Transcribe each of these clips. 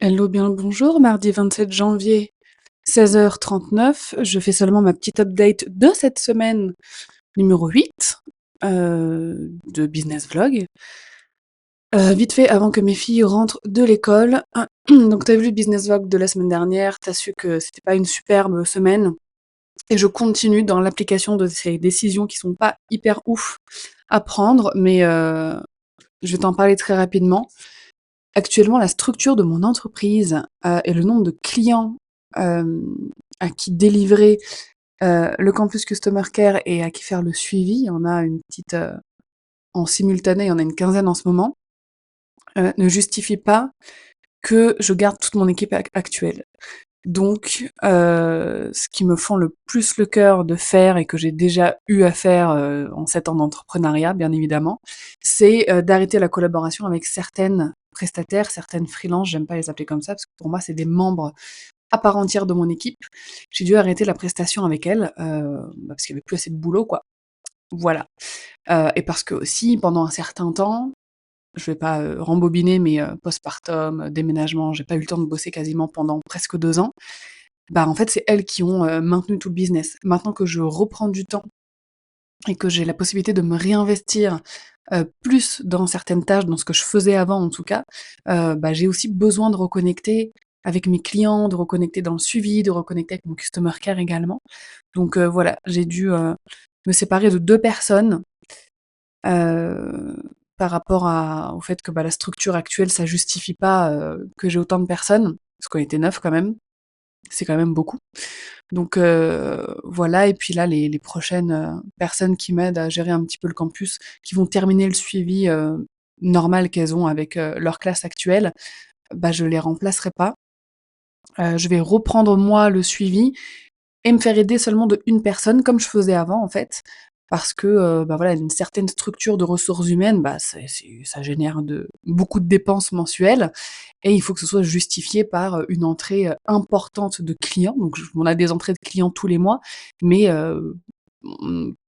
Hello, bien le bonjour, mardi 27 janvier, 16h39. Je fais seulement ma petite update de cette semaine numéro 8 de Business Vlog. Vite fait, avant que mes filles rentrent de l'école. Donc, t'as vu le Business Vlog de la semaine dernière, t'as su que c'était pas une superbe semaine. Et je continue dans l'application de ces décisions qui sont pas hyper ouf à prendre, mais je vais t'en parler très rapidement. Actuellement, la structure de mon entreprise, et le nombre de clients, à qui délivrer, le campus Customer Care et à qui faire le suivi, il y en a une petite, en simultané, il y en a une quinzaine en ce moment, ne justifie pas que je garde toute mon équipe actuelle. Donc, ce qui me fend le plus le cœur de faire et que j'ai déjà eu à faire, en 7 ans d'entrepreneuriat, bien évidemment, c'est, d'arrêter la collaboration avec certaines prestataires, certaines freelances, j'aime pas les appeler comme ça, parce que pour moi, c'est des membres à part entière de mon équipe. J'ai dû arrêter la prestation avec elles, parce qu'il y avait plus assez de boulot, quoi. Voilà. Et parce que aussi, pendant un certain temps, je vais pas, rembobiner, mais postpartum, déménagement, j'ai pas eu le temps de bosser quasiment pendant presque 2 ans. Bah, en fait, c'est elles qui ont, maintenu tout le business. Maintenant que je reprends du temps et que j'ai la possibilité de me réinvestir, plus dans certaines tâches, dans ce que je faisais avant en tout cas, bah, j'ai aussi besoin de reconnecter avec mes clients, de reconnecter dans le suivi, de reconnecter avec mon customer care également. Donc voilà, j'ai dû, me séparer de 2 personnes, heu, par rapport au fait que, bah, la structure actuelle, ça justifie pas, que j'ai autant de personnes, parce qu'on était 9 quand même, c'est quand même beaucoup. Donc voilà, et puis là, les prochaines, personnes qui m'aident à gérer un petit peu le campus, qui vont terminer le suivi, normal qu'elles ont avec, leur classe actuelle, bah, je les remplacerai pas. Je vais reprendre moi le suivi et me faire aider seulement de une personne comme je faisais avant, en fait. Parce que, bah, voilà, une certaine structure de ressources humaines, bah, ça génère beaucoup de dépenses mensuelles et il faut que ce soit justifié par, une entrée, importante de clients. Donc on a des entrées de clients tous les mois, mais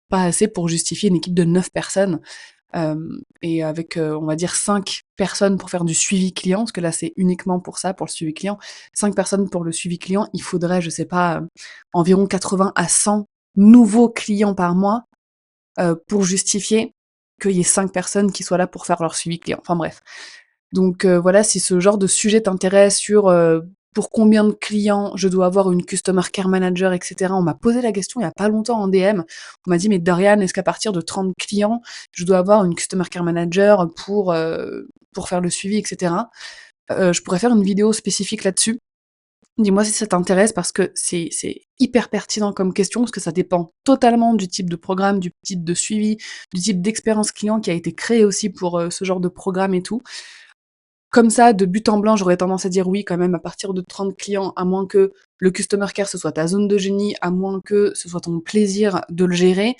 pas assez pour justifier une équipe de 9 personnes. Et avec, on va dire 5 personnes pour faire du suivi client, parce que là, c'est uniquement pour ça, pour le suivi client. 5 personnes pour le suivi client, il faudrait, je sais pas, environ 80 à 100 nouveaux clients par mois, pour justifier qu'il y ait 5 personnes qui soient là pour faire leur suivi client. Enfin bref. Donc voilà, si ce genre de sujet t'intéresse sur, pour combien de clients je dois avoir une customer care manager et cetera. On m'a posé la question il y a pas longtemps en DM. On m'a dit: «Mais Dorian, est-ce qu'à partir de 30 clients, je dois avoir une customer care manager pour faire le suivi et cetera?» Je pourrais faire une vidéo spécifique là-dessus. Dis-moi si ça t'intéresse parce que c'est hyper pertinent comme question, parce que ça dépend totalement du type de programme, du type de suivi, du type d'expérience client qui a été créé aussi pour, ce genre de programme et tout. Comme ça, de but en blanc, j'aurais tendance à dire oui quand même à partir de 30 clients, à moins que le customer care ce soit ta zone de génie, à moins que ce soit ton plaisir de le gérer.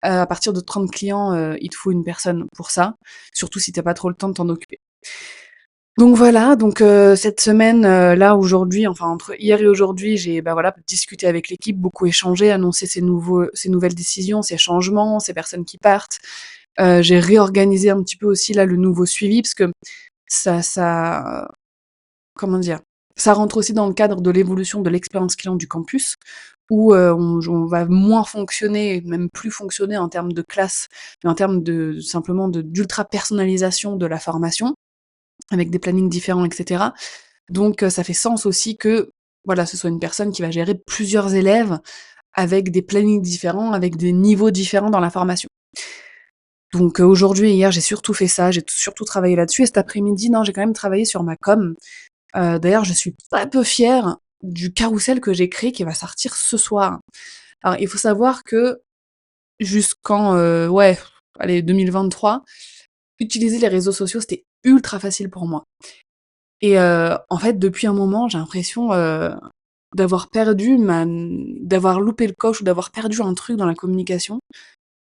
À partir de 30 clients, il te faut une personne pour ça, surtout si tu pas trop le temps de t'en occuper. Donc voilà, donc cette semaine, là aujourd'hui, enfin entre hier et aujourd'hui, j'ai, bah, voilà, discuté avec l'équipe, beaucoup échangé, annoncé ces nouvelles décisions, ces changements, ces personnes qui partent. J'ai réorganisé un petit peu aussi là le nouveau suivi parce que ça comment dire? Ça rentre aussi dans le cadre de l'évolution de l'expérience client du campus où, on va moins fonctionner, même plus fonctionner en termes de classe, mais en termes de simplement d'ultra personnalisation de la formation, avec des plannings différents et cetera. Donc, ça fait sens aussi que, voilà, ce soit une personne qui va gérer plusieurs élèves avec des plannings différents, avec des niveaux différents dans la formation. Donc, aujourd'hui et hier, j'ai surtout fait ça, j'ai surtout travaillé là-dessus et cet après-midi, non, j'ai quand même travaillé sur ma com. D'ailleurs, je suis un peu fière du carrousel que j'ai créé qui va sortir ce soir. Alors, il faut savoir que jusqu'en, ouais, allez, 2023, utiliser les réseaux sociaux, c'était ultra facile pour moi. Et en fait, depuis un moment, j'ai l'impression, d'avoir loupé le coche ou d'avoir perdu un truc dans la communication.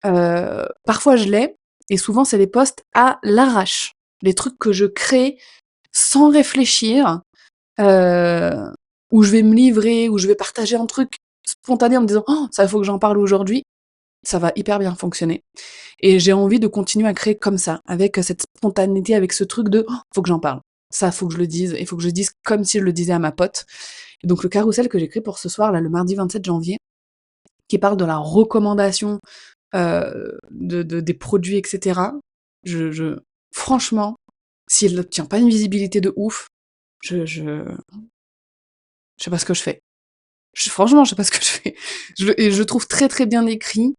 Parfois je l'ai et souvent c'est des posts à l'arrache. Des trucs que je crée sans réfléchir, heu, où je vais me livrer, où je vais partager un truc spontané en me disant: «Oh, ça, il faut que j'en parle aujourd'hui». Ça va hyper bien fonctionner et j'ai envie de continuer à créer comme ça, avec cette spontanéité, avec ce truc de: «Oh, faut que j'en parle». Ça, faut que je le dise, il faut que je le dise comme si je le disais à ma pote. Et donc le carrousel que j'ai créé pour ce soir, là, le mardi 27 janvier, qui parle de la recommandation des produits, etc. Je franchement, s'il n'obtient pas une visibilité de ouf, je sais pas ce que je fais. Franchement, je sais pas ce que je fais. Et je le trouve très très bien écrit.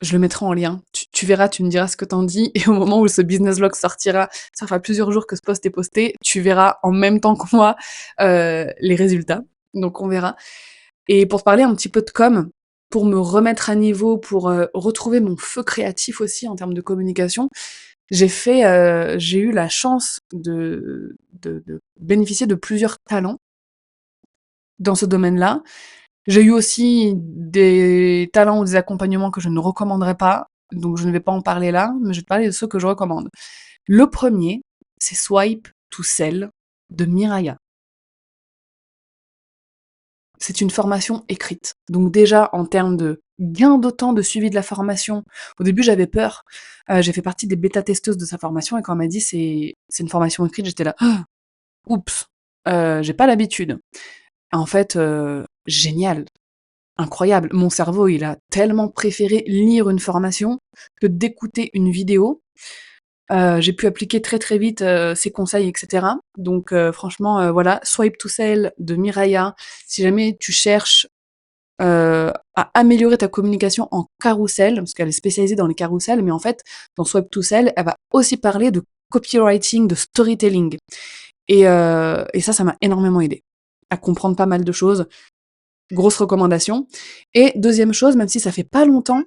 Je le mettrai en lien. Tu verras, tu me diras ce que t'en dis. Et au moment où ce business vlog sortira, ça fera plusieurs jours que ce post est posté, tu verras en même temps que moi les résultats. Donc on verra. Et pour te parler un petit peu de com, pour me remettre à niveau, pour retrouver mon feu créatif aussi en termes de communication, j'ai eu la chance de bénéficier de plusieurs talents dans ce domaine-là. J'ai eu aussi des talents ou des accompagnements que je ne recommanderais pas, donc je ne vais pas en parler là, mais je vais te parler de ceux que je recommande. Le premier, c'est Swipe to Sell de Miraya. C'est une formation écrite. Donc déjà, en termes de gain de temps de suivi de la formation, au début j'avais peur. J'ai fait partie des bêta-testeuses de sa formation et quand on m'a dit c'est une formation écrite, j'étais là, ah, oups, j'ai pas l'habitude. En fait, génial, incroyable. Mon cerveau, il a tellement préféré lire une formation que d'écouter une vidéo. J'ai pu appliquer très très vite ses conseils, etc. Donc franchement, voilà, Swipe to Sell de Miraya. Si jamais tu cherches à améliorer ta communication en carrousel, parce qu'elle est spécialisée dans les carousels, mais en fait, dans Swipe to Sell, elle va aussi parler de copywriting, de storytelling. Et ça m'a énormément aidé à comprendre pas mal de choses. Grosse recommandation. Et deuxième chose, même si ça fait pas longtemps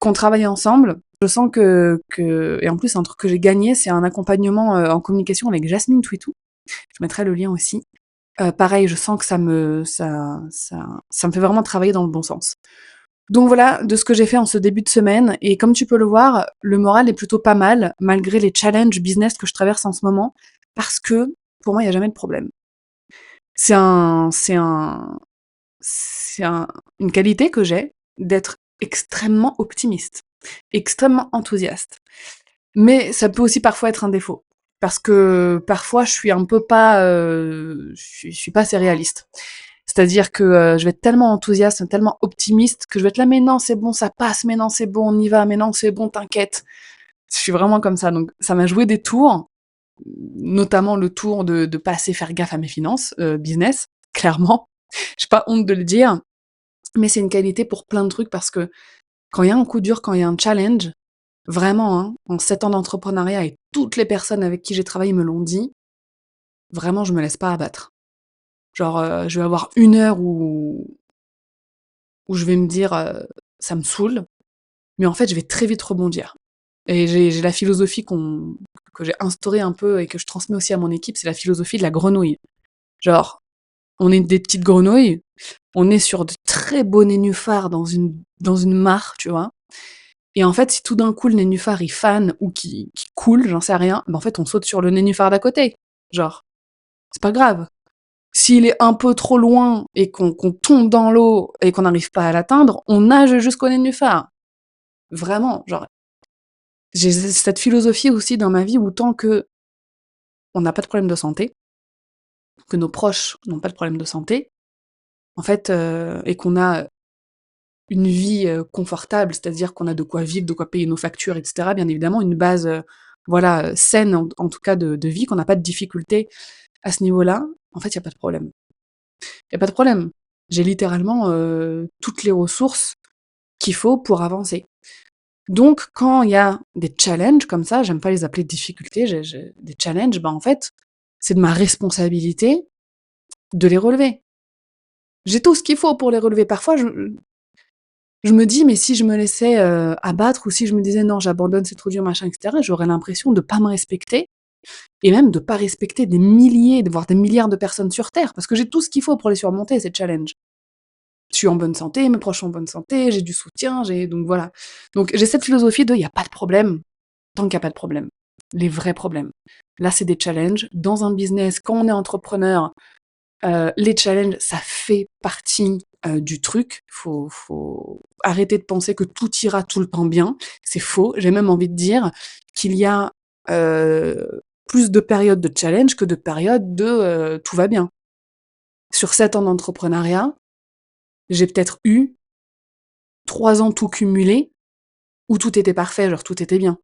qu'on travaille ensemble, je sens et en plus c'est un truc que j'ai gagné, c'est un accompagnement en communication avec Jasmine Twitou. Je mettrai le lien aussi. Pareil, je sens que ça me fait vraiment travailler dans le bon sens. Donc voilà, de ce que j'ai fait en ce début de semaine, et comme tu peux le voir, le moral est plutôt pas mal, malgré les challenges business que je traverse en ce moment, parce que, pour moi, il n'y a jamais de problème. C'est un, c'est un, une qualité que j'ai d'être extrêmement optimiste, extrêmement enthousiaste. Mais ça peut aussi parfois être un défaut. Parce que parfois je suis un peu pas, je suis pas assez réaliste. C'est-à-dire que je vais être tellement enthousiaste, tellement optimiste que je vais être là, mais non, c'est bon, ça passe, mais non, c'est bon, on y va, mais non, c'est bon, t'inquiète. Je suis vraiment comme ça. Donc ça m'a joué des tours, notamment le tour de pas assez faire gaffe à mes finances, business, clairement. J'ai pas honte de le dire, mais c'est une qualité pour plein de trucs parce que quand il y a un coup dur, quand il y a un challenge, vraiment, hein, en 7 ans d'entrepreneuriat et toutes les personnes avec qui j'ai travaillé me l'ont dit, vraiment, je me laisse pas abattre. Genre, je vais avoir une heure où je vais me dire, ça me saoule, mais en fait, je vais très vite rebondir. Et j'ai la philosophie que j'ai instaurée un peu et que je transmets aussi à mon équipe, c'est la philosophie de la grenouille. Genre, on est des petites grenouilles, on est sur de très beaux nénuphars dans une mare, tu vois. Et en fait, si tout d'un coup le nénuphar il fane ou qui coule, j'en sais rien, ben en fait on saute sur le nénuphar d'à côté. Genre, c'est pas grave. S'il est un peu trop loin et qu'on tombe dans l'eau et qu'on n'arrive pas à l'atteindre, on nage jusqu'au nénuphar. Vraiment, genre, j'ai cette philosophie aussi dans ma vie où tant que on n'a pas de problème de santé, que nos proches n'ont pas de problème de santé, en fait, et qu'on a une vie confortable, c'est-à-dire qu'on a de quoi vivre, de quoi payer nos factures, etc. Bien évidemment, une base, voilà, saine en tout cas de vie, qu'on n'a pas de difficultés à ce niveau-là. En fait, il y a pas de problème. Il y a pas de problème. J'ai littéralement toutes les ressources qu'il faut pour avancer. Donc, quand il y a des challenges comme ça, j'aime pas les appeler difficultés, des challenges, ben en fait, c'est de ma responsabilité de les relever. J'ai tout ce qu'il faut pour les relever. Parfois, je me dis, mais si je me laissais abattre ou si je me disais non, j'abandonne, c'est trop dur, machin, etc., j'aurais l'impression de pas me respecter et même de pas respecter des milliers, voire des milliards de personnes sur Terre, parce que j'ai tout ce qu'il faut pour les surmonter, ces challenges. Je suis en bonne santé, mes proches sont en bonne santé, j'ai du soutien, donc voilà. Donc j'ai cette philosophie de, il n'y a pas de problème, tant qu'il n'y a pas de problème. Les vrais problèmes. Là, c'est des challenges. Dans un business, quand on est entrepreneur, les challenges, ça fait partie du truc. Faut arrêter de penser que tout ira tout le temps bien. C'est faux. J'ai même envie de dire qu'il y a plus de périodes de challenge que de périodes de tout va bien. Sur 7 ans d'entrepreneuriat, j'ai peut-être eu 3 ans tout cumulé où tout était parfait, genre tout était bien.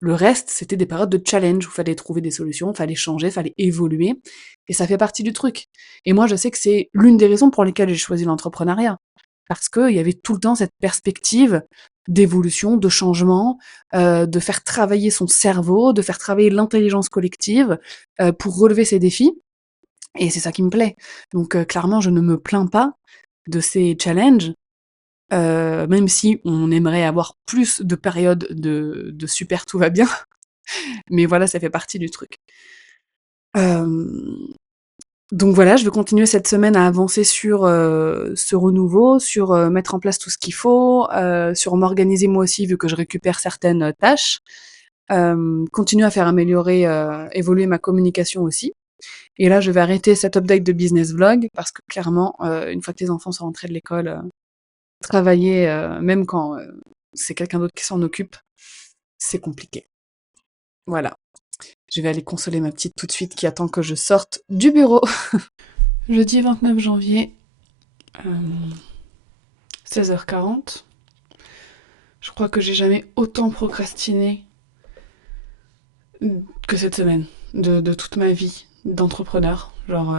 Le reste, c'était des périodes de challenge où il fallait trouver des solutions, fallait changer, fallait évoluer, et ça fait partie du truc. Et moi, je sais que c'est l'une des raisons pour lesquelles j'ai choisi l'entrepreneuriat. Parce qu'il y avait tout le temps cette perspective d'évolution, de changement, de faire travailler son cerveau, de faire travailler l'intelligence collective, pour relever ces défis, et c'est ça qui me plaît. Donc clairement, je ne me plains pas de ces challenges, même si on aimerait avoir plus de périodes de super tout va bien, mais voilà, ça fait partie du truc. Hem, donc voilà, je vais continuer cette semaine à avancer sur, ce renouveau, sur, mettre en place tout ce qu'il faut, sur m'organiser moi aussi vu que je récupère certaines, tâches. Continuer à faire améliorer, évoluer ma communication aussi. Et là, je vais arrêter cet update de business vlog parce que clairement, une fois que les enfants sont rentrés de l'école, travailler, même quand, c'est quelqu'un d'autre qui s'en occupe, c'est compliqué. Voilà. Je vais aller consoler ma petite tout de suite qui attend que je sorte du bureau. Jeudi 29 janvier, 16h40. Je crois que j'ai jamais autant procrastiné que cette semaine, de toute ma vie d'entrepreneur. Genre,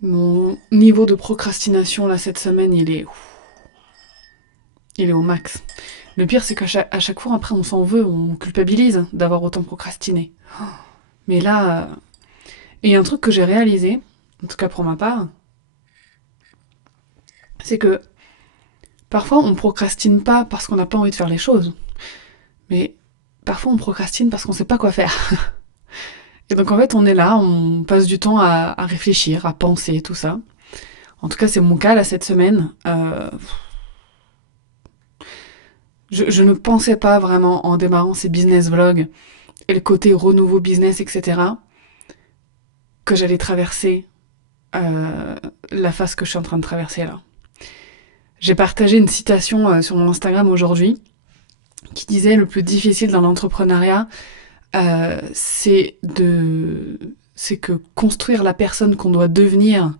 mon niveau de procrastination là cette semaine, il est au max. Le pire, c'est qu'à chaque fois, après, on s'en veut, on culpabilise d'avoir autant procrastiné. Mais là, et un truc que j'ai réalisé, en tout cas pour ma part, c'est que parfois on procrastine pas parce qu'on n'a pas envie de faire les choses, mais parfois on procrastine parce qu'on sait pas quoi faire. Et donc en fait, on est là, on passe du temps à réfléchir, à penser, tout ça. En tout cas, c'est mon cas là cette semaine. Je ne pensais pas vraiment en démarrant ces business vlogs et le côté renouveau business, etc., que j'allais traverser la phase que je suis en train de traverser là. J'ai partagé une citation sur mon Instagram aujourd'hui qui disait le plus difficile dans l'entrepreneuriat, c'est que construire la personne qu'on doit devenir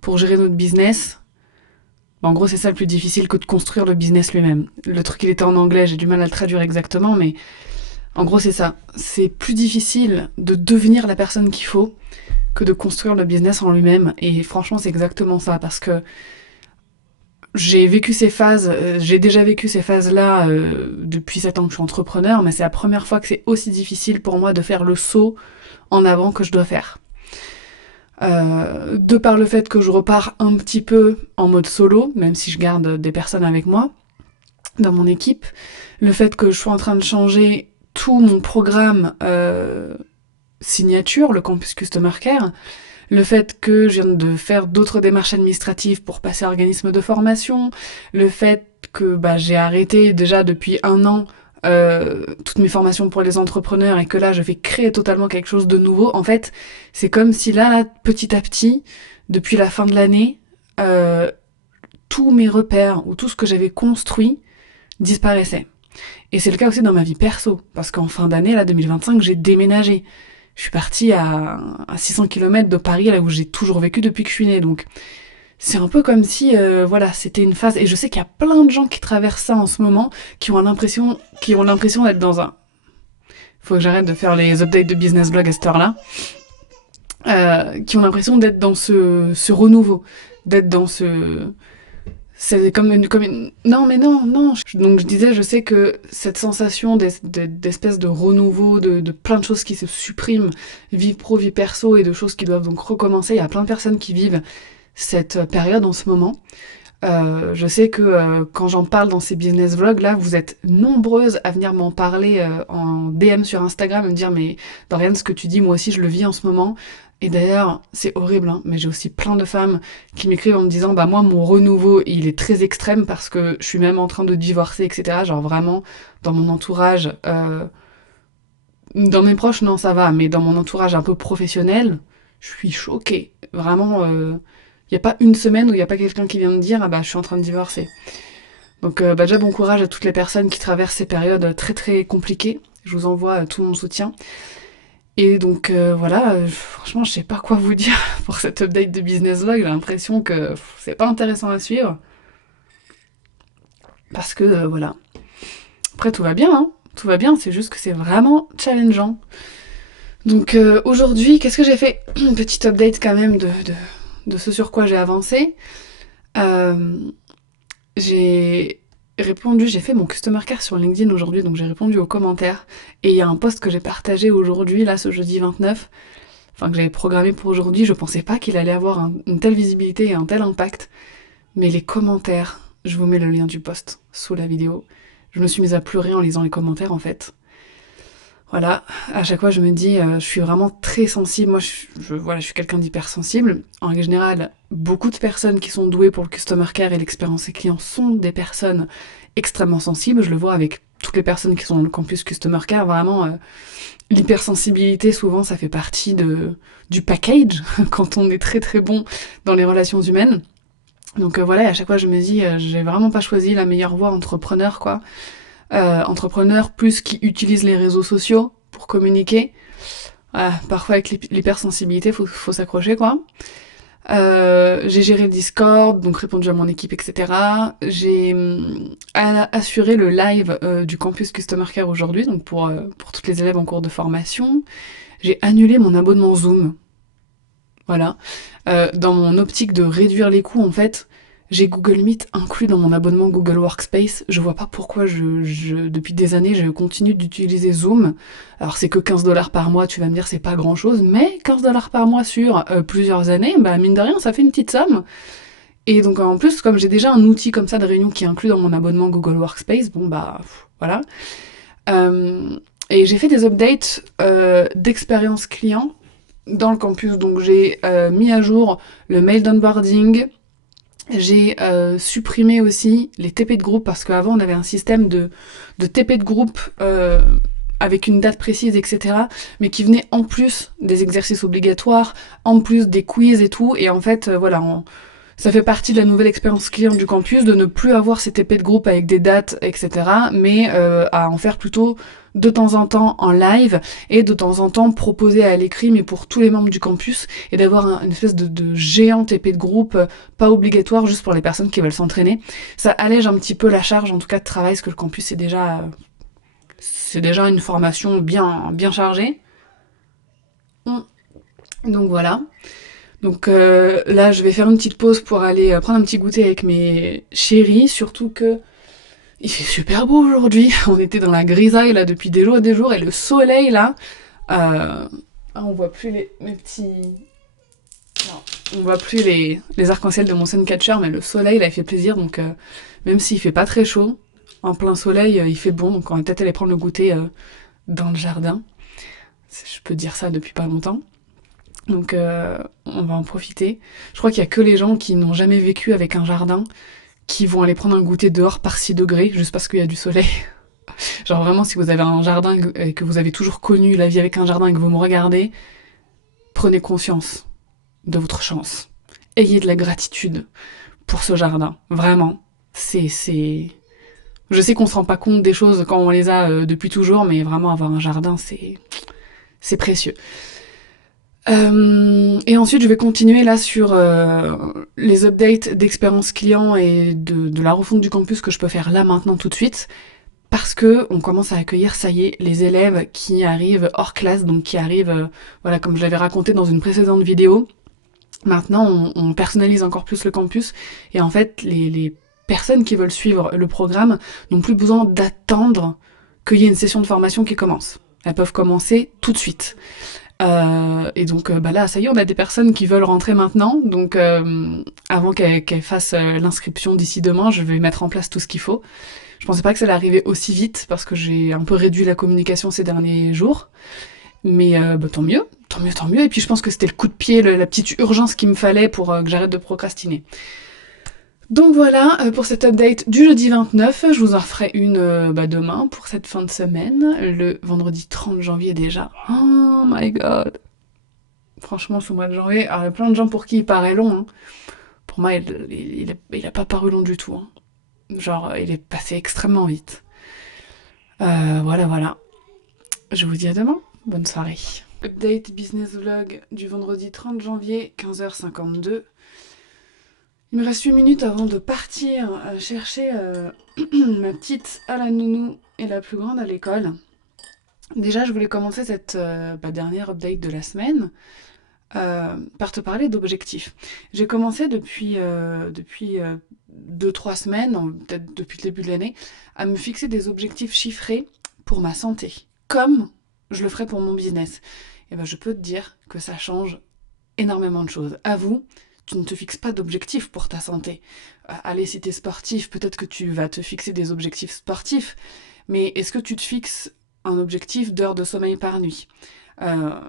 pour gérer notre business. En gros, c'est ça le plus difficile que de construire le business lui-même. Le truc, il était en anglais, j'ai du mal à le traduire exactement, mais en gros, c'est ça. C'est plus difficile de devenir la personne qu'il faut que de construire le business en lui-même. Et franchement, c'est exactement ça, parce que j'ai vécu ces phases, j'ai déjà vécu ces phases-là depuis 7 ans que je suis entrepreneur, mais c'est la première fois que c'est aussi difficile pour moi de faire le saut en avant que je dois faire. De par le fait que je repars un petit peu en mode solo, même si je garde des personnes avec moi dans mon équipe, le fait que je sois en train de changer tout mon programme signature, le Campus Customer Care, le fait que je viens de faire d'autres démarches administratives pour passer organisme de formation, le fait que j'ai arrêté déjà depuis 1 an toutes mes formations pour les entrepreneurs et que là je vais créer totalement quelque chose de nouveau. En fait, c'est comme si là, petit à petit, depuis la fin de l'année, tous mes repères ou tout ce que j'avais construit disparaissait. Et c'est le cas aussi dans ma vie perso, parce qu'en fin d'année, là, 2025, j'ai déménagé. Je suis partie à 600 km de Paris, là où j'ai toujours vécu depuis que je suis née. Donc c'est un peu comme si, voilà, c'était une phase. Et je sais qu'il y a plein de gens qui traversent ça en ce moment, qui ont l'impression d'être dans un... Faut que j'arrête de faire les updates de business blog à cette heure-là. Qui ont l'impression d'être dans ce renouveau, d'être dans ce... C'est comme une... Non, mais non, non. Donc je disais, je sais que cette sensation d'espèce de renouveau, de plein de choses qui se suppriment, vie pro, vie perso, et de choses qui doivent donc recommencer, il y a plein de personnes qui vivent cette période en ce moment. Je sais que quand j'en parle dans ces business vlogs, là, vous êtes nombreuses à venir m'en parler en DM sur Instagram, et me dire, mais Dorian, ce que tu dis, moi aussi, je le vis en ce moment. Et d'ailleurs, c'est horrible, hein, mais j'ai aussi plein de femmes qui m'écrivent en me disant, moi, mon renouveau, il est très extrême parce que je suis même en train de divorcer, etc. Genre vraiment, dans mon entourage, dans mes proches, non, ça va, mais dans mon entourage un peu professionnel, je suis choquée. Vraiment, il n'y a pas une semaine où il n'y a pas quelqu'un qui vient me dire, je suis en train de divorcer. Donc déjà, bon courage à toutes les personnes qui traversent ces périodes très très compliquées. Je vous envoie tout mon soutien. Et donc voilà, franchement, je sais pas quoi vous dire pour cette update de Business Vlog. J'ai l'impression que c'est pas intéressant à suivre. Parce que voilà. Après, tout va bien, hein. Tout va bien, c'est juste que c'est vraiment challengeant. Donc aujourd'hui, qu'est-ce que j'ai fait? Une petite update quand même de ce sur quoi j'ai avancé. Euh, j'ai j'ai fait mon customer care sur LinkedIn aujourd'hui, donc j'ai répondu aux commentaires. Et il y a un post que j'ai partagé aujourd'hui, là, ce jeudi 29, enfin que j'avais programmé pour aujourd'hui. Je pensais pas qu'il allait avoir une telle visibilité et un tel impact. Mais les commentaires, je vous mets le lien du post sous la vidéo. Je me suis mise à pleurer en lisant les commentaires en fait. Voilà, à chaque fois je me dis, je suis vraiment très sensible. Moi, voilà, je suis quelqu'un d'hypersensible. En général, beaucoup de personnes qui sont douées pour le customer care et l'expérience client sont des personnes extrêmement sensibles. Je le vois avec toutes les personnes qui sont dans le campus customer care. Vraiment, l'hypersensibilité, souvent, ça fait partie du package quand on est très très bon dans les relations humaines. Donc voilà, à chaque fois je me dis, j'ai vraiment pas choisi la meilleure voie entrepreneur, quoi. Entrepreneur plus qui utilise les réseaux sociaux pour communiquer. Parfois avec l'hypersensibilité, faut s'accrocher, quoi. J'ai géré le Discord, donc répondu à mon équipe, etc. J'ai assuré le live du campus Customer Care aujourd'hui, donc pour toutes les élèves en cours de formation. J'ai annulé mon abonnement Zoom. Voilà. Dans mon optique de réduire les coûts, en fait, j'ai Google Meet inclus dans mon abonnement Google Workspace. Je vois pas pourquoi depuis des années, je continue d'utiliser Zoom. Alors c'est que 15$ par mois, tu vas me dire c'est pas grand chose, mais 15$ par mois sur plusieurs années, bah mine de rien, ça fait une petite somme. Et donc en plus, comme j'ai déjà un outil comme ça de réunion qui est inclus dans mon abonnement Google Workspace, bon bah voilà. Et j'ai fait des updates d'expérience client dans le campus, donc j'ai mis à jour le mail d'onboarding, j'ai supprimé aussi les TP de groupe, parce qu'avant on avait un système de TP de groupe avec une date précise, etc., mais qui venait en plus des exercices obligatoires, en plus des quiz et tout, et en fait, voilà, ça fait partie de la nouvelle expérience client du campus, de ne plus avoir ces TP de groupe avec des dates, etc., mais à en faire plutôt de temps en temps en live, et de temps en temps proposer à l'écrit, mais pour tous les membres du campus, et d'avoir une espèce de géant TP de groupe, pas obligatoire, juste pour les personnes qui veulent s'entraîner. Ça allège un petit peu la charge, en tout cas, de travail, parce que le campus c'est déjà une formation bien chargée. Donc voilà. Donc là, je vais faire une petite pause pour aller prendre un petit goûter avec mes chéris, surtout que il fait super beau aujourd'hui. On était dans la grisaille là depuis des jours, et le soleil là, on voit plus mes petits, non, on voit plus les arcs-en-ciel de mon suncatcher, mais le soleil là, il fait plaisir. Donc même s'il fait pas très chaud, en plein soleil, il fait bon. Donc on va peut-être aller prendre le goûter dans le jardin. Je peux dire ça depuis pas longtemps. Donc on va en profiter. Je crois qu'il y a que les gens qui n'ont jamais vécu avec un jardin qui vont aller prendre un goûter dehors par 6 degrés, juste parce qu'il y a du soleil. Genre vraiment, si vous avez un jardin et que vous avez toujours connu la vie avec un jardin et que vous me regardez, prenez conscience de votre chance. Ayez de la gratitude pour ce jardin. Vraiment. Je sais qu'on se rend pas compte des choses quand on les a depuis toujours, mais vraiment avoir un jardin, c'est précieux. Et ensuite, je vais continuer là sur les updates d'expérience client et de la refonte du campus que je peux faire là maintenant tout de suite, parce que on commence à accueillir, ça y est, les élèves qui arrivent hors classe, donc qui arrivent, voilà, comme je l'avais raconté dans une précédente vidéo. Maintenant, on personnalise encore plus le campus, et en fait, les personnes qui veulent suivre le programme n'ont plus besoin d'attendre qu'il y ait une session de formation qui commence. Elles peuvent commencer tout de suite. Et donc là, ça y est, on a des personnes qui veulent rentrer maintenant, donc avant qu'elles fassent l'inscription d'ici demain, je vais mettre en place tout ce qu'il faut. Je pensais pas que ça allait arriver aussi vite, parce que j'ai un peu réduit la communication ces derniers jours, mais tant mieux, tant mieux, et puis je pense que c'était le coup de pied, la petite urgence qu'il me fallait pour que j'arrête de procrastiner. Donc voilà, pour cette update du jeudi 29, je vous en ferai une demain pour cette fin de semaine, le vendredi 30 janvier déjà. Oh my god. Franchement, ce mois de janvier, alors il y a plein de gens pour qui il paraît long. Hein. Pour moi, il a pas paru long du tout. Hein. Genre, il est passé extrêmement vite. Voilà. Je vous dis à demain. Bonne soirée. Update business vlog du vendredi 30 janvier, 15h52. Il me reste 8 minutes avant de partir chercher ma petite à la nounou et la plus grande à l'école. Déjà, je voulais commencer cette dernière update de la semaine par te parler d'objectifs. J'ai commencé depuis 2-3 semaines, peut-être depuis le début de l'année, à me fixer des objectifs chiffrés pour ma santé, comme je le ferai pour mon business. Et ben, je peux te dire que ça change énormément de choses. Avoue, tu ne te fixes pas d'objectifs pour ta santé. Allez, si t'es sportif, peut-être que tu vas te fixer des objectifs sportifs, mais est-ce que tu te fixes un objectif d'heures de sommeil par nuit? Euh,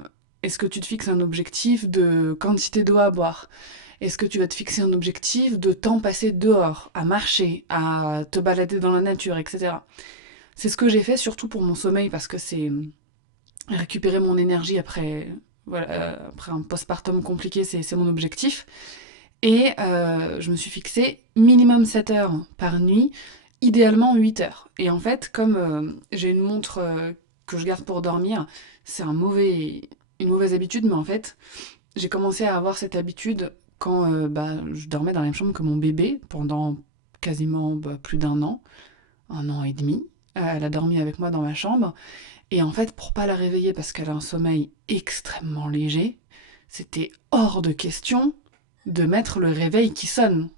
Est-ce que tu te fixes un objectif de quantité d'eau à boire? Est-ce que tu vas te fixer un objectif de temps passé dehors, à marcher, à te balader dans la nature, etc. C'est ce que j'ai fait surtout pour mon sommeil parce que c'est récupérer mon énergie après un postpartum compliqué, c'est mon objectif. Et je me suis fixé minimum 7 heures par nuit, idéalement 8 heures. Et en fait, comme j'ai une montre que je garde pour dormir, c'est une mauvaise habitude, mais en fait, j'ai commencé à avoir cette habitude quand je dormais dans la même chambre que mon bébé pendant quasiment plus un an et demi. Elle a dormi avec moi dans ma chambre. Et en fait, pour pas la réveiller parce qu'elle a un sommeil extrêmement léger, c'était hors de question de mettre le réveil qui sonne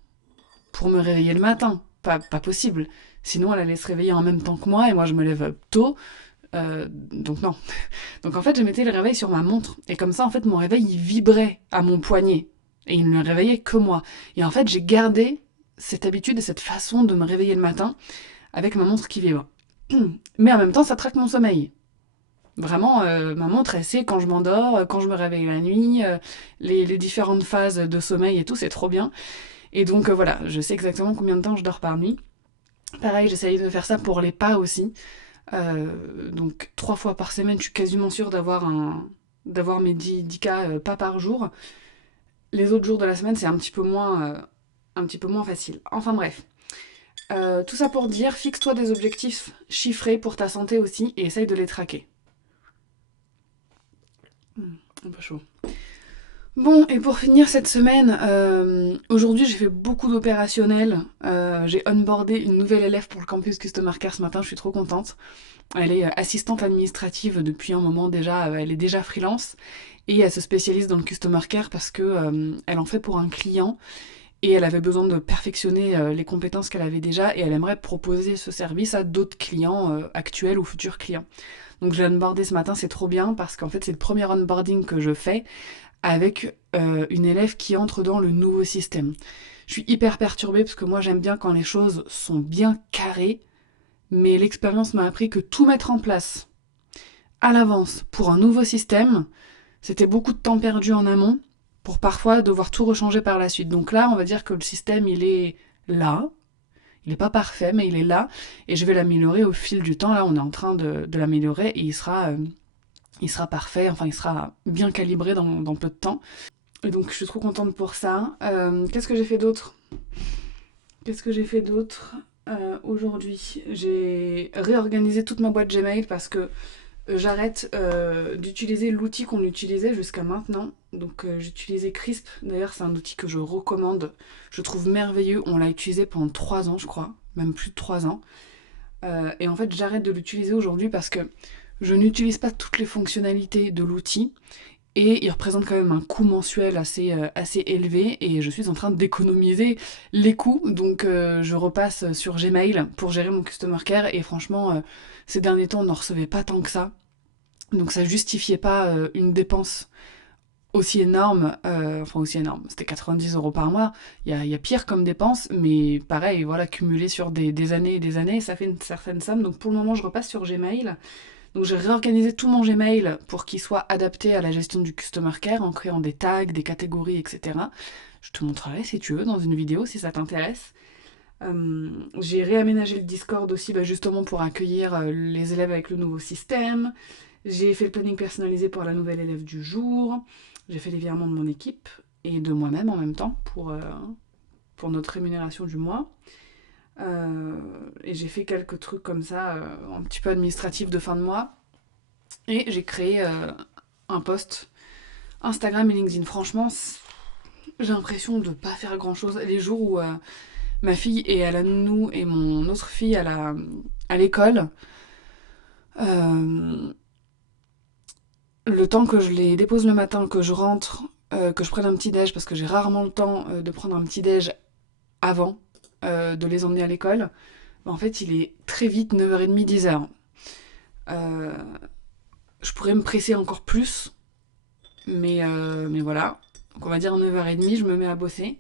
pour me réveiller le matin. Pas possible. Sinon, elle allait se réveiller en même temps que moi et moi, je me lève tôt. Donc non. Donc en fait, je mettais le réveil sur ma montre. Et comme ça, en fait, mon réveil, il vibrait à mon poignet. Et il ne le réveillait que moi. Et en fait, j'ai gardé cette habitude et cette façon de me réveiller le matin avec ma montre qui vibre. Mais en même temps, ça traque mon sommeil. Vraiment, ma montre, elle sait quand je m'endors, quand je me réveille la nuit, les différentes phases de sommeil et tout, c'est trop bien. Et donc voilà, je sais exactement combien de temps je dors par nuit. Pareil, j'essaye de faire ça pour les pas aussi. Donc 3 fois par semaine, je suis quasiment sûre d'avoir mes 10K pas par jour. Les autres jours de la semaine, c'est un petit peu moins facile. Enfin bref. Tout ça pour dire, fixe-toi des objectifs chiffrés pour ta santé aussi et essaye de les traquer. Un peu chaud. Bon, et pour finir cette semaine, aujourd'hui j'ai fait beaucoup d'opérationnels. J'ai onboardé une nouvelle élève pour le campus Customer Care ce matin, je suis trop contente. Elle est assistante administrative depuis un moment déjà, elle est déjà freelance et elle se spécialise dans le Customer Care parce que elle en fait pour un client et elle avait besoin de perfectionner les compétences qu'elle avait déjà et elle aimerait proposer ce service à d'autres clients actuels ou futurs clients. Donc je l'ai onboardé ce matin, c'est trop bien parce qu'en fait c'est le premier onboarding que je fais avec une élève qui entre dans le nouveau système. Je suis hyper perturbée parce que moi j'aime bien quand les choses sont bien carrées, mais l'expérience m'a appris que tout mettre en place à l'avance pour un nouveau système, c'était beaucoup de temps perdu en amont pour parfois devoir tout rechanger par la suite. Donc là, on va dire que le système, il est là. Il n'est pas parfait, mais il est là. Et je vais l'améliorer au fil du temps. Là, on est en train de l'améliorer et il sera parfait. Enfin, il sera bien calibré dans peu de temps. Et donc, je suis trop contente pour ça. Qu'est-ce que j'ai fait d'autre aujourd'hui? J'ai réorganisé toute ma boîte Gmail parce que j'arrête d'utiliser l'outil qu'on utilisait jusqu'à maintenant. Donc j'utilisais Crisp. D'ailleurs, c'est un outil que je recommande. Je trouve merveilleux. On l'a utilisé pendant 3 ans, je crois. Même plus de 3 ans. Et en fait, j'arrête de l'utiliser aujourd'hui parce que je n'utilise pas toutes les fonctionnalités de l'outil. Et il représente quand même un coût mensuel assez élevé. Et je suis en train d'économiser les coûts. Donc je repasse sur Gmail pour gérer mon Customer Care. Et franchement, ces derniers temps, on n'en recevait pas tant que ça. Donc ça justifiait pas une dépense aussi énorme, aussi énorme, c'était 90 € par mois, il y a pire comme dépense, mais pareil, voilà, cumulé sur des années et des années, ça fait une certaine somme, donc pour le moment je repasse sur Gmail, donc j'ai réorganisé tout mon Gmail pour qu'il soit adapté à la gestion du Customer Care, en créant des tags, des catégories, etc. Je te montrerai si tu veux dans une vidéo, si ça t'intéresse. J'ai réaménagé le Discord aussi justement pour accueillir les élèves avec le nouveau système. J'ai fait le planning personnalisé pour la nouvelle élève du jour. J'ai fait les virements de mon équipe et de moi-même en même temps pour notre rémunération du mois. Et j'ai fait quelques trucs comme ça, un petit peu administratifs de fin de mois. Et j'ai créé un post Instagram et LinkedIn. Franchement, j'ai l'impression de pas faire grand chose. Les jours où ma fille est à la nounou et mon autre fille à l'école, euh, le temps que je les dépose le matin, que je rentre, que je prenne un petit déj, parce que j'ai rarement le temps de prendre un petit déj avant de les emmener à l'école, bah, en fait, il est très vite 9h30, 10h. Euh, je pourrais me presser encore plus, mais voilà. Donc on va dire 9h30, je me mets à bosser.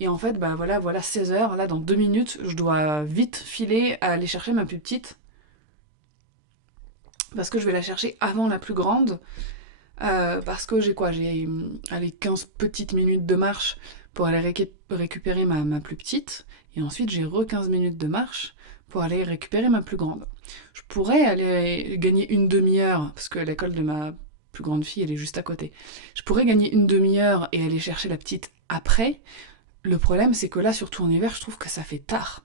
Et en fait, bah voilà 16h, là dans 2 minutes, je dois vite filer à aller chercher ma plus petite, parce que je vais la chercher avant la plus grande. Parce que j'ai quoi? J'ai allez, 15 petites minutes de marche pour aller récupérer ma plus petite. Et ensuite, j'ai 15 minutes de marche pour aller récupérer ma plus grande. Je pourrais aller gagner une demi-heure, parce que l'école de ma plus grande fille, elle est juste à côté. Je pourrais gagner une demi-heure et aller chercher la petite après. Le problème, c'est que là, surtout en hiver, je trouve que ça fait tard.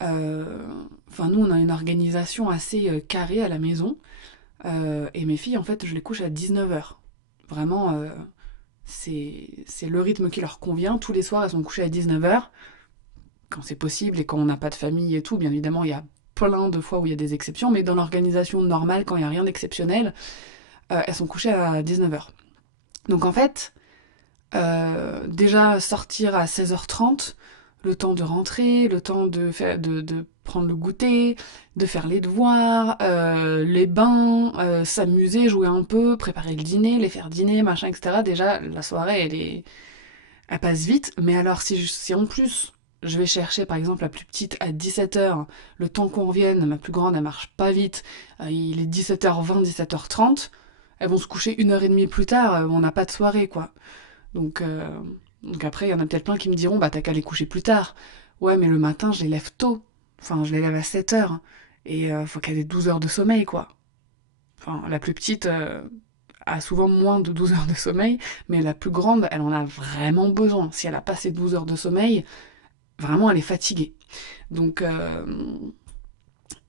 Enfin, nous, on a une organisation assez carrée à la maison. Et mes filles, en fait, je les couche à 19h. Vraiment, c'est le rythme qui leur convient. Tous les soirs, elles sont couchées à 19h, quand c'est possible et quand on n'a pas de famille et tout. Bien évidemment, il y a plein de fois où il y a des exceptions, mais dans l'organisation normale, quand il n'y a rien d'exceptionnel, elles sont couchées à 19h. Donc en fait, déjà sortir à 16h30, le temps de rentrer, le temps de prendre le goûter, de faire les devoirs, les bains, s'amuser, jouer un peu, préparer le dîner, les faire dîner, machin, etc. Déjà, la soirée, elle passe vite. Mais alors, si en plus, je vais chercher, par exemple, la plus petite à 17h, le temps qu'on revienne, ma plus grande, elle marche pas vite, il est 17h20, 17h30, elles vont se coucher 1h30 plus tard, on n'a pas de soirée, quoi. Donc, euh, donc après, il y en a peut-être plein qui me diront, bah t'as qu'à les coucher plus tard. Ouais, mais le matin, je les lève tôt. Enfin, je les lève à 7h. Et faut qu'elle ait 12 heures de sommeil, quoi. Enfin, la plus petite a souvent moins de 12 heures de sommeil, mais la plus grande, elle en a vraiment besoin. Si elle a pas ses 12 heures de sommeil, vraiment, elle est fatiguée. Donc, euh,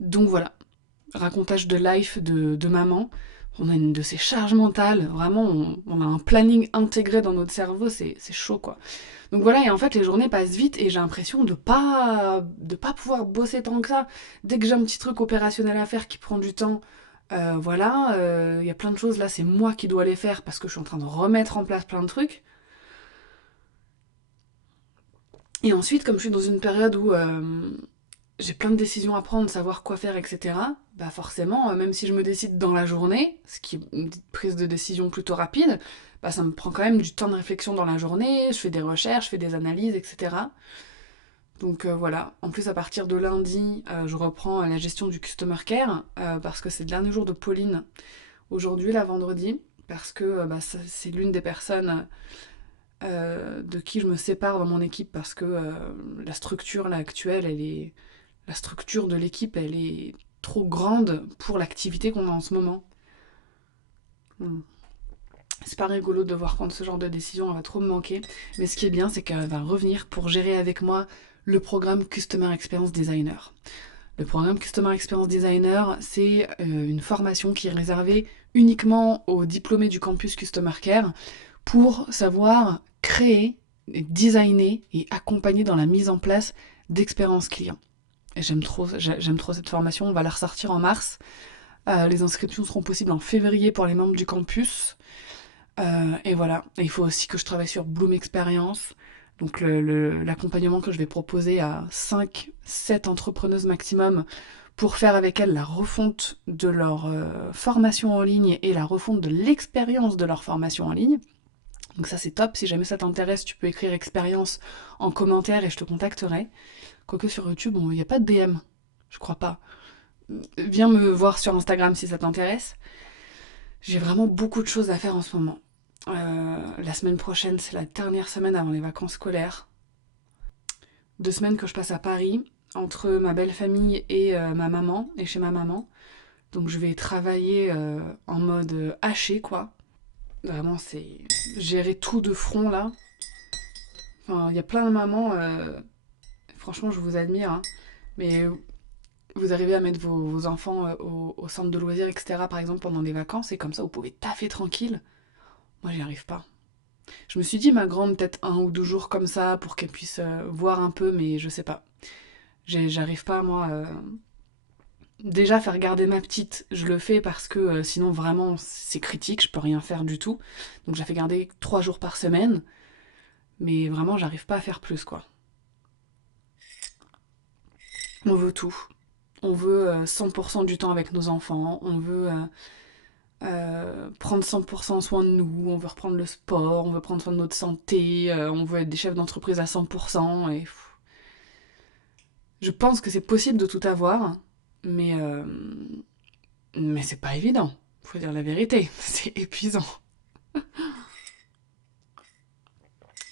donc voilà, racontage de life de maman. On a une de ces charges mentales, vraiment, on a un planning intégré dans notre cerveau, c'est chaud, quoi. Donc voilà, et en fait, les journées passent vite et j'ai l'impression de pas pouvoir bosser tant que ça. Dès que j'ai un petit truc opérationnel à faire qui prend du temps, voilà, il y a plein de choses là, c'est moi qui dois les faire parce que je suis en train de remettre en place plein de trucs. Et ensuite, comme je suis dans une période où j'ai plein de décisions à prendre, savoir quoi faire, etc., bah forcément, même si je me décide dans la journée, ce qui est une prise de décision plutôt rapide, bah ça me prend quand même du temps de réflexion dans la journée, je fais des recherches, je fais des analyses, etc. Donc voilà, en plus à partir de lundi, je reprends la gestion du customer care, parce que c'est le dernier jour de Pauline, aujourd'hui, la vendredi, parce que bah, c'est l'une des personnes de qui je me sépare dans mon équipe, parce que la structure là, actuelle, la structure de l'équipe, elle est trop grande pour l'activité qu'on a en ce moment. Hmm. C'est pas rigolo de devoir prendre ce genre de décision, elle va trop me manquer. Mais ce qui est bien, c'est qu'elle va revenir pour gérer avec moi le programme Customer Experience Designer. Le programme Customer Experience Designer, c'est une formation qui est réservée uniquement aux diplômés du campus Customer Care pour savoir créer, designer et accompagner dans la mise en place d'expériences clients. Et j'aime trop cette formation, on va la ressortir en mars. Les inscriptions seront possibles en février pour les membres du campus. Et voilà, et il faut aussi que je travaille sur Bloom Experience, donc l'accompagnement que je vais proposer à 5-7 entrepreneuses maximum pour faire avec elles la refonte de leur formation en ligne et la refonte de l'expérience de leur formation en ligne. Donc ça c'est top, si jamais ça t'intéresse, tu peux écrire expérience en commentaire et je te contacterai. Quoique sur YouTube, il n'y a pas de DM, je crois pas. Viens me voir sur Instagram si ça t'intéresse. J'ai vraiment beaucoup de choses à faire en ce moment. La semaine prochaine, c'est la dernière semaine avant les vacances scolaires. 2 semaines que je passe à Paris, entre ma belle famille et ma maman, et chez ma maman. Donc je vais travailler en mode haché, quoi. Vraiment, c'est gérer tout de front, là. Enfin, il y a plein de mamans, franchement, je vous admire, hein. Mais vous arrivez à mettre vos enfants au centre de loisirs, etc., par exemple, pendant les vacances, et comme ça, vous pouvez taffer tranquille. Moi, j'y arrive pas. Je me suis dit, ma grande, peut-être 1 ou 2 jours comme ça, pour qu'elle puisse voir un peu, mais je sais pas. J'arrive pas, moi. Déjà, faire garder ma petite, je le fais parce que sinon, vraiment, c'est critique, je peux rien faire du tout. Donc, je la fais garder 3 jours par semaine, mais vraiment, j'arrive pas à faire plus, quoi. On veut tout. On veut 100% du temps avec nos enfants, on veut prendre 100% soin de nous, on veut reprendre le sport, on veut prendre soin de notre santé, on veut être des chefs d'entreprise à 100%, et je pense que c'est possible de tout avoir, mais, euh, mais c'est pas évident, faut dire la vérité, c'est épuisant.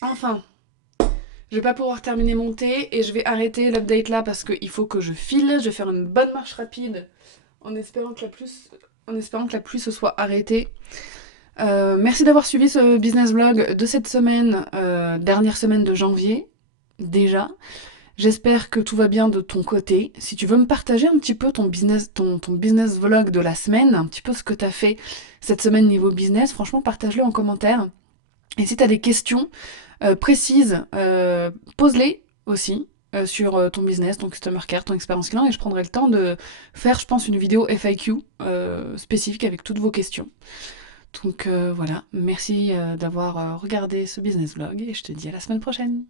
Enfin, je vais pas pouvoir terminer mon thé et je vais arrêter l'update là parce qu'il faut que je file, je vais faire une bonne marche rapide en espérant que la pluie se soit arrêtée. Merci d'avoir suivi ce business vlog de cette semaine, dernière semaine de janvier, déjà. J'espère que tout va bien de ton côté. Si tu veux me partager un petit peu ton business vlog de la semaine, un petit peu ce que tu as fait cette semaine niveau business, franchement, partage-le en commentaire. Et si tu as des questions précises, pose-les aussi sur ton business, ton customer care, ton expérience client, et je prendrai le temps de faire, je pense, une vidéo FAQ spécifique avec toutes vos questions. Donc voilà, merci d'avoir regardé ce business vlog et je te dis à la semaine prochaine.